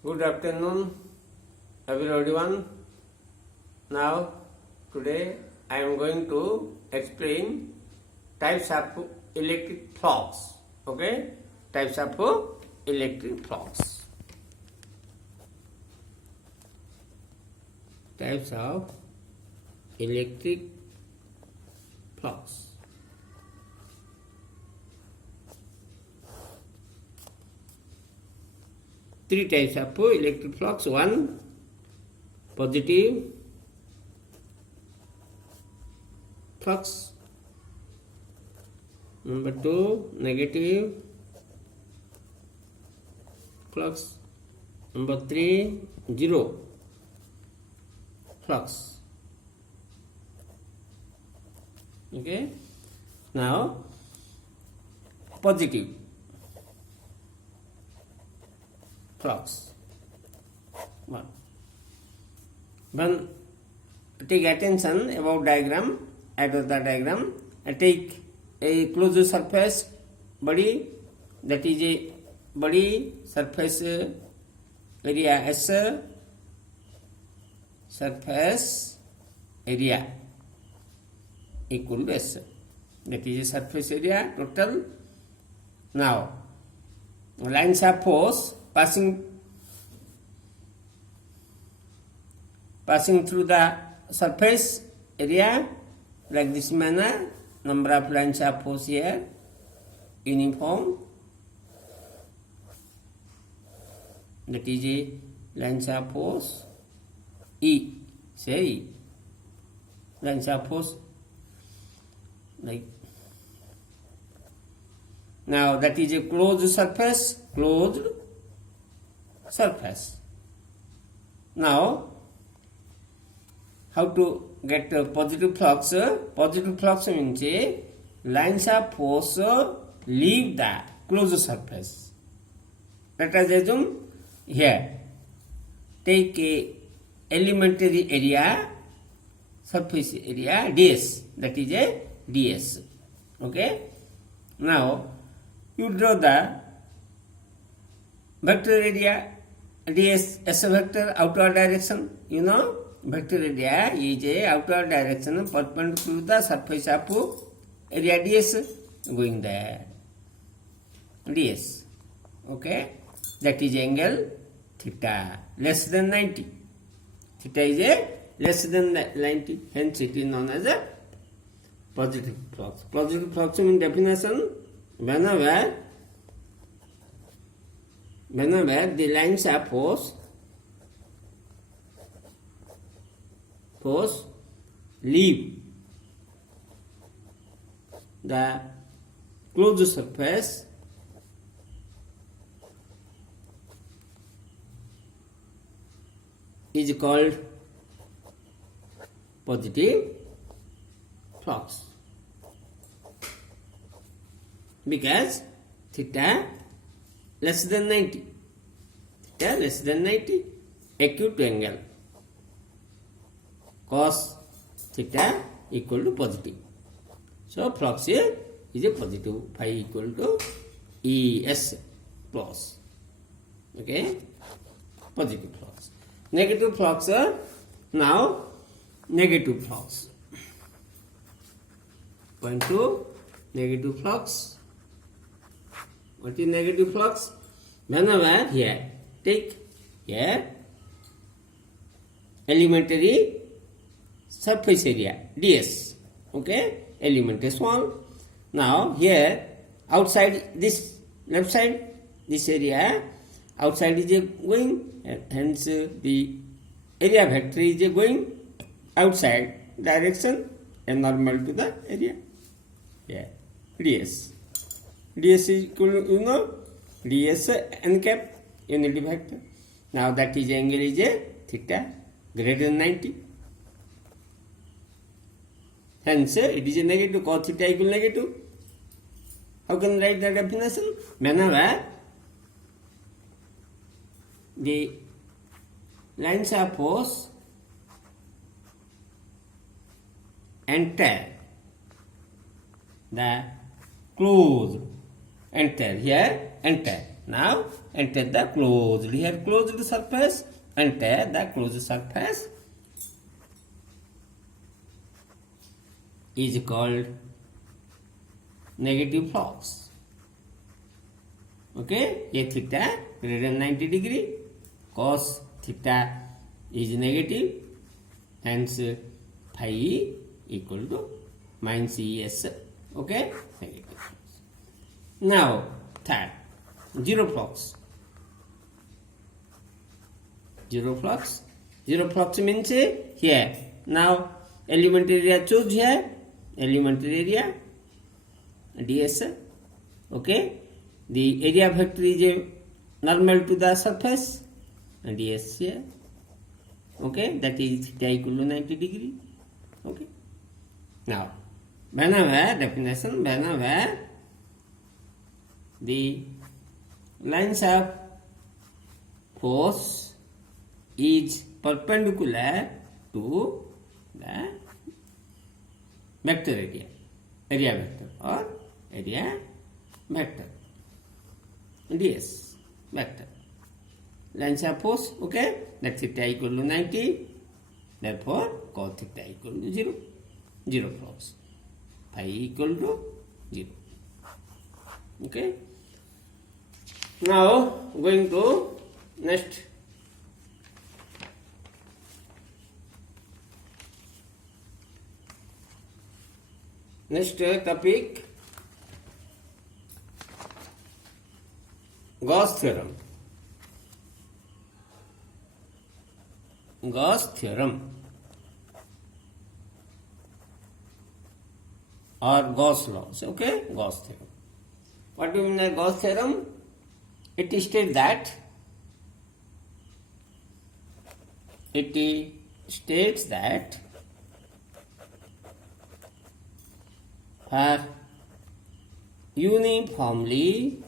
Good afternoon, everyone. Now, today I am going to explain types of electric clocks. Okay, types of electric clocks. Types of electric clocks. Three types of electric clocks. One, positive flux. Number two, negative flux. Number three, zero flux. Okay. Now, positive flux. One. When take attention about diagram, out of the diagram, and take a closed surface body, that is a body surface area S, surface area equal to S. That is a surface area total. Now, lines of force passing through the surface area like this manner. Number of lines of force here uniform. That is a lines of force E. Say E. Lines of force like. Now that is a closed surface. Closed surface. Now, how to get positive flux? Positive flux means lines of force leave the closed surface. Let us assume here, take a elementary area, surface area ds, that is a ds. Okay. Now, you draw the vector area ds as a vector outward direction. You know, vector area is a outward direction perpendicular to the surface of area ds going there. ds. Okay, that is angle theta less than 90. Theta is a less than 90. Hence, it is known as a positive flux. Positive flux in definition, whenever the lines of force leave the closed surface is called positive flux, because theta less than 90. Theta less than 90. Acute angle cos theta equal to positive. So flux here is a positive. Phi equal to Es plus. Okay. Positive flux. Negative flux. Now negative flux. Point 2. Negative flux. What is negative flux? Whenever here, take here elementary surface area ds. Okay, element is small. Now here outside this left side, this area outside is going, hence the area vector is going outside direction and normal to the area. Yeah, ds. ds is equal to, you know, ds n cap unity vector. Now that is angle is a theta greater than 90. Hence it is a negative. Cos theta equal negative. How can you write the definition? Whenever the lines of force enter the closed, enter here, enter Now enter the closed. Here closed surface. Enter the closed surface is called negative flux. Okay, a theta greater than 90 degree, cos theta is negative, hence phi e equal to minus es. Okay, negative flux. Now third, zero flux. Zero flux. Zero flux means here. Now element area choose here. Element area ds. Okay. The area vector is normal to the surface and ds here. Okay. That is theta equal to 90 degree. Okay. Now whenever definition, whenever the lines of force is perpendicular to the vector area vector or area vector, ds vector, lines of force, okay, that theta equal to 90, therefore cos theta equal to 0, zero flux, phi equal to 0, okay. Now going to next. Next topic, Gauss theorem. Gauss theorem or Gauss laws. Okay, Gauss theorem. What do you mean by Gauss theorem? It states that for uniformly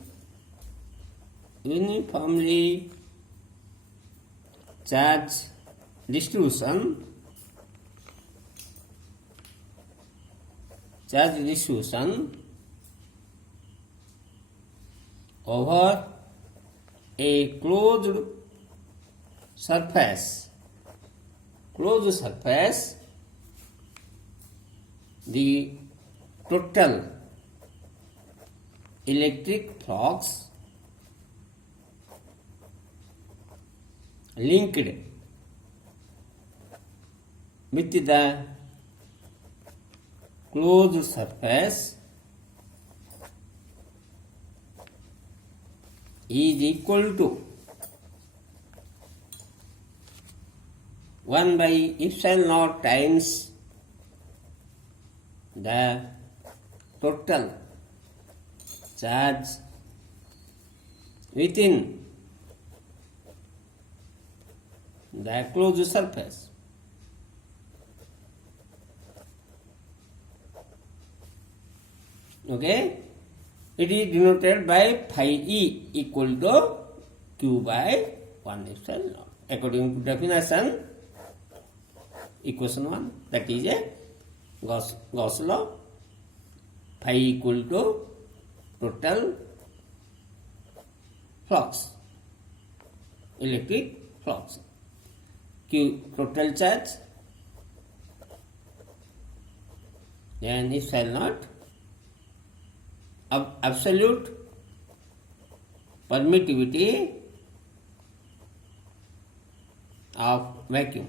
charge distribution over a closed surface, the total electric flux linked with the closed surface is equal to 1 by epsilon naught times the total charge within the closed surface. Okay, it is denoted by phi e equal to q by 1 epsilon naught. According to definition, equation 1, that is a Gauss law. Phi equal to total flux, electric flux, q total charge, then epsilon naught absolute permittivity of vacuum.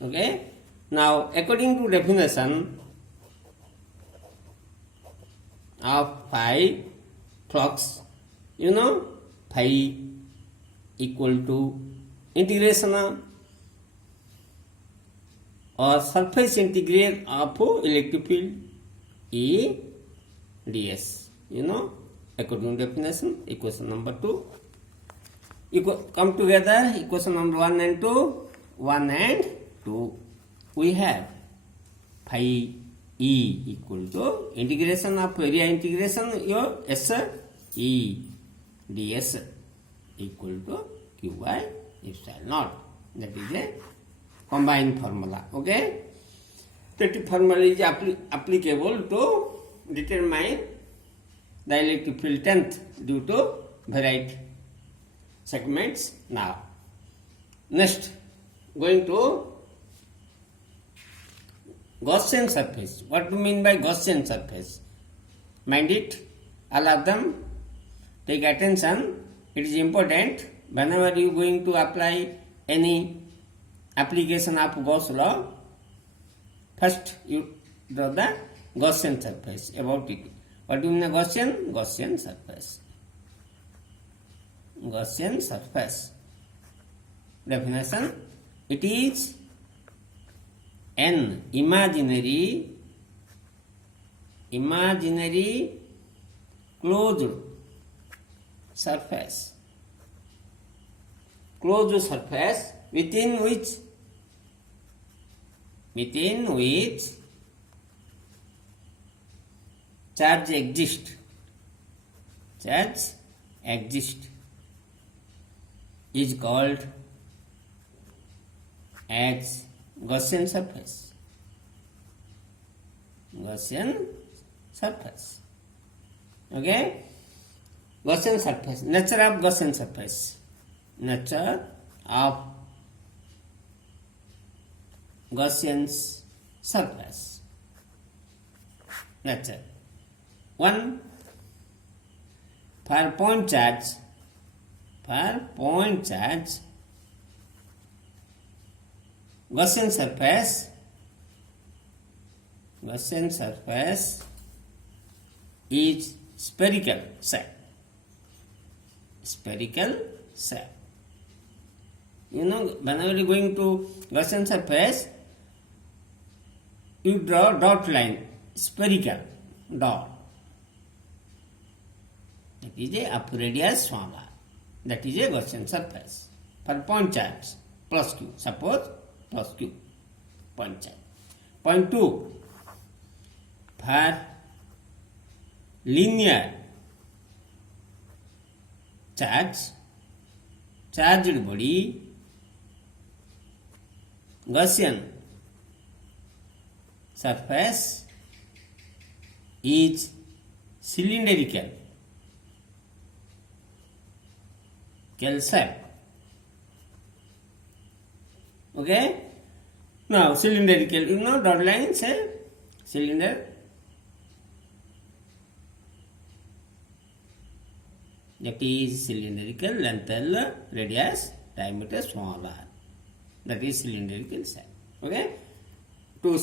Okay. Now according to definition of phi flux, phi equal to integration or surface integral of electric field E ds. According to definition, equation number 2. Come together, equation number 1 and 2. 1 and 2. We have phi E equal to integration of area integration your S E ds equal to q by epsilon naught. That is a combined formula. Okay. That formula is applicable to determine the electric field length due to varied segments. Now, next, going to Gaussian surface. What do you mean by Gaussian surface? Mind it, all of them, take attention. It is important whenever you are going to apply any application of Gauss law. First, you draw the Gaussian surface about it. What do you mean a Gaussian? Gaussian surface. Gaussian surface. Definition: it is an imaginary closed surface within which charge exists is called as Gaussian surface. Okay? Gaussian surface. Nature of Gaussian surface. Nature of Gaussian surface. Nature. 1. For point charge, Gaussian surface is spherical shape. You know, whenever you are going to Gaussian surface, you draw dot line, spherical dot. That is a up radius smaller. That is a Gaussian surface. For point charge, plus q. Suppose plus q. Point charge. Point 2. For linear charged body, Gaussian surface is cylindrical shape. Okay? Now, cylindrical, you know, dot line say cylinder. That is cylindrical, length L, radius, diameter smaller. That is cylindrical shape. Okay? Two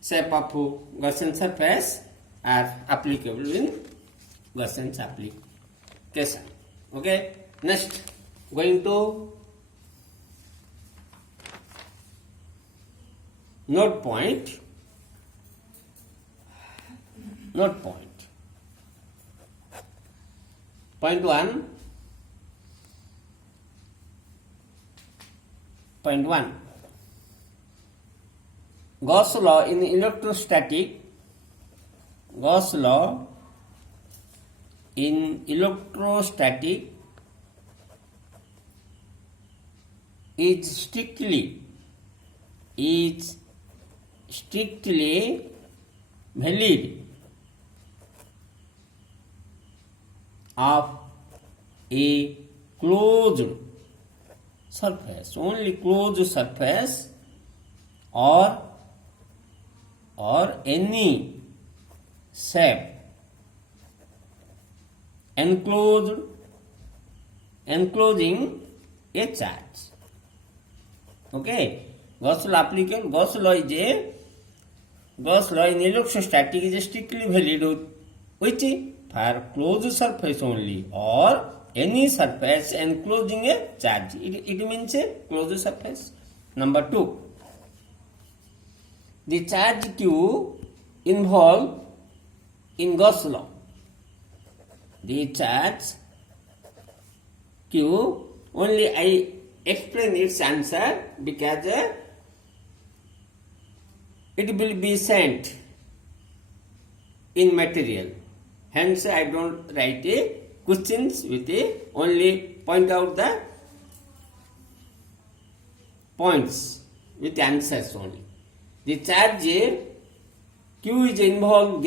shape of Gaussian surface are applicable in Gaussian application. Okay? Next, going to node point. Point 1. Gauss law in electrostatic. Gauss law in electrostatic is strictly valid of a closed surface, only closed surface or any shape enclosing a charge. Okay, Gauss law applicable. Gauss law in electrostatic is strictly valid which for closed surface only or any surface enclosing a charge. It means a closed surface. Number 2. The charge Q involved in Gauss law. The charge Q, only I explain its answer because it will be sent in material. Hence, I don't write a questions with a, only point out the points with answers only. The charge Q is involved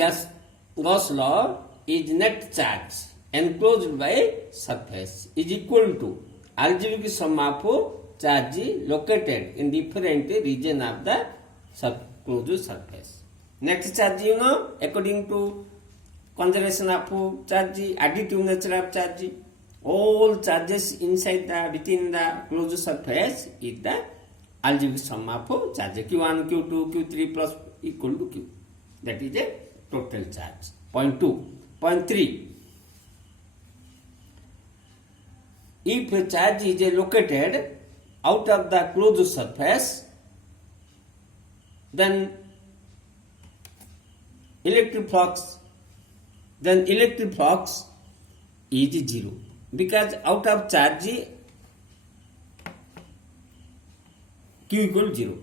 Gauss law is net charge enclosed by surface is equal to algebraic sum of charge located in different region of the closed surface. Net charge, according to conservation of charge, additive nature of charge, all charges inside within the closed surface is the algebraic sum of charge Q1, Q2, Q3 plus equal to Q. That is a total charge. Point 2. Point 3. If a charge is located out of the closed surface, then electric flux is 0, because out of charge Q equal 0.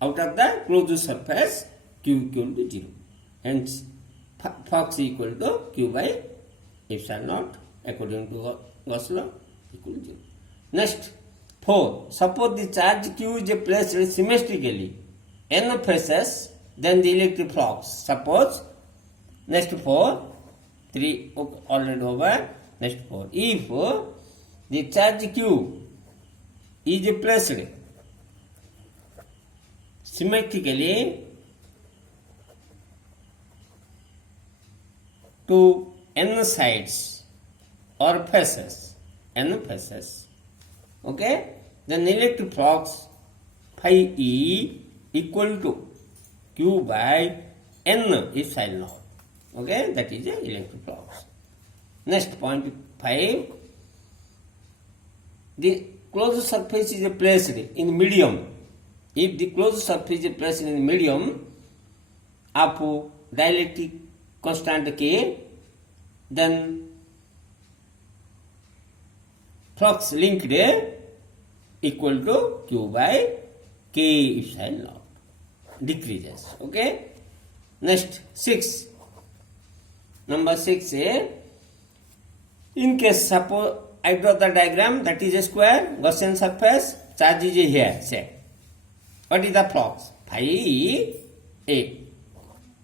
Out of the closed surface Q equal to 0. Hence flux equal to Q by epsilon naught according to Gauss law equal to 0. Next, 4. Suppose the charge Q is placed symmetrically n phases, then the electric flux. Suppose, next 4, 3 already over, next 4. If the charge Q is placed symmetrically to n sides or faces, okay, then electric flux phi E equal to Q by n epsilon naught, okay, that is the electric flux. Next, point 5, the closed surface is placed in medium. If the closed surface is placed in medium of dielectric constant K, then flux linked equal to Q by K epsilon naught, decreases, okay. Next, 6. Number 6, in case suppose I draw the diagram, that is a square Gaussian surface, charge is here, say. What is the flux? Phi A.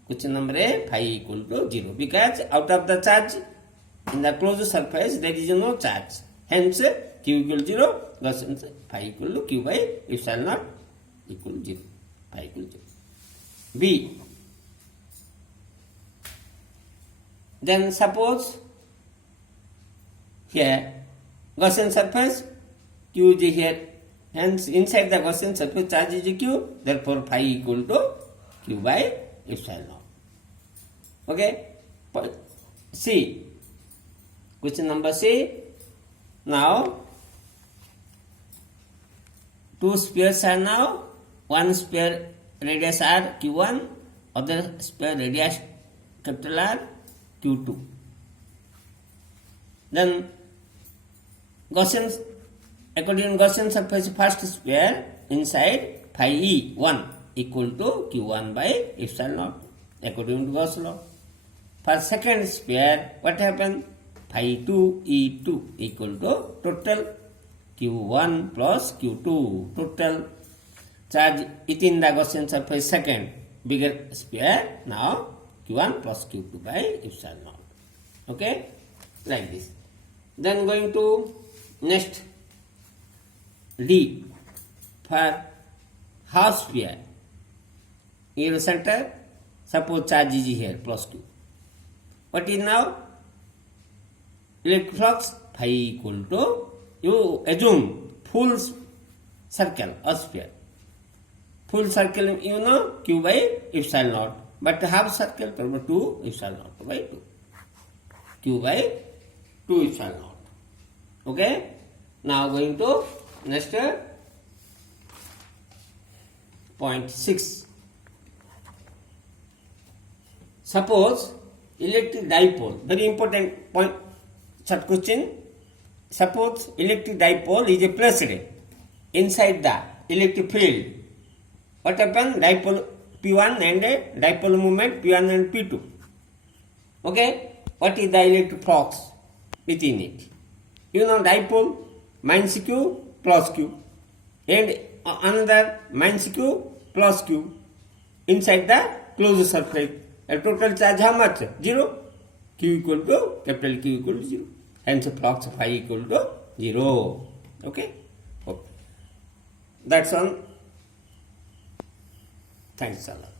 Question number A, phi equal to 0, because out of the charge in the closed surface there is no charge. Hence Q equal 0, Gaussian phi equal to Q by epsilon naught equal 0. Phi equal 0. B. Then suppose here Gaussian surface Q is here, hence inside the Gaussian surface charge is Q, therefore phi equal to Q by epsilon naught. Okay. C. Question number C. Now two spheres are now, one sphere radius R Q1, other sphere radius capital R Q2. Then Gaussian, according to Gaussian surface first sphere inside phi E1 equal to Q1 by epsilon naught according to Gauss law. For second sphere, what happened? Phi 2 E2 equal to total Q1 plus Q2, total charge within the Gaussian surface second bigger sphere, now Q1 plus Q2 by epsilon naught. Okay, like this. Then going to next D. For half sphere, in center, suppose charge is here plus Q. What is now? Electric flux phi equal to, you assume full circle or sphere. Full circle, you know, Q by epsilon naught, but half circle, 2 epsilon naught by 2. Q by 2 epsilon naught. Okay. Now going to next point 6. Suppose electric dipole, very important point, short question. Suppose electric dipole is placed inside the electric field. What happens? Dipole P1 and dipole moment P1 and P2. Okay. What is the electric flux within it? You know, dipole minus Q plus Q, and another minus Q plus Q inside the closed surface. A total charge how much? 0. Q equal to capital Q equal to 0. Hence flux phi equal to 0. Okay. That's all. Thanks a lot.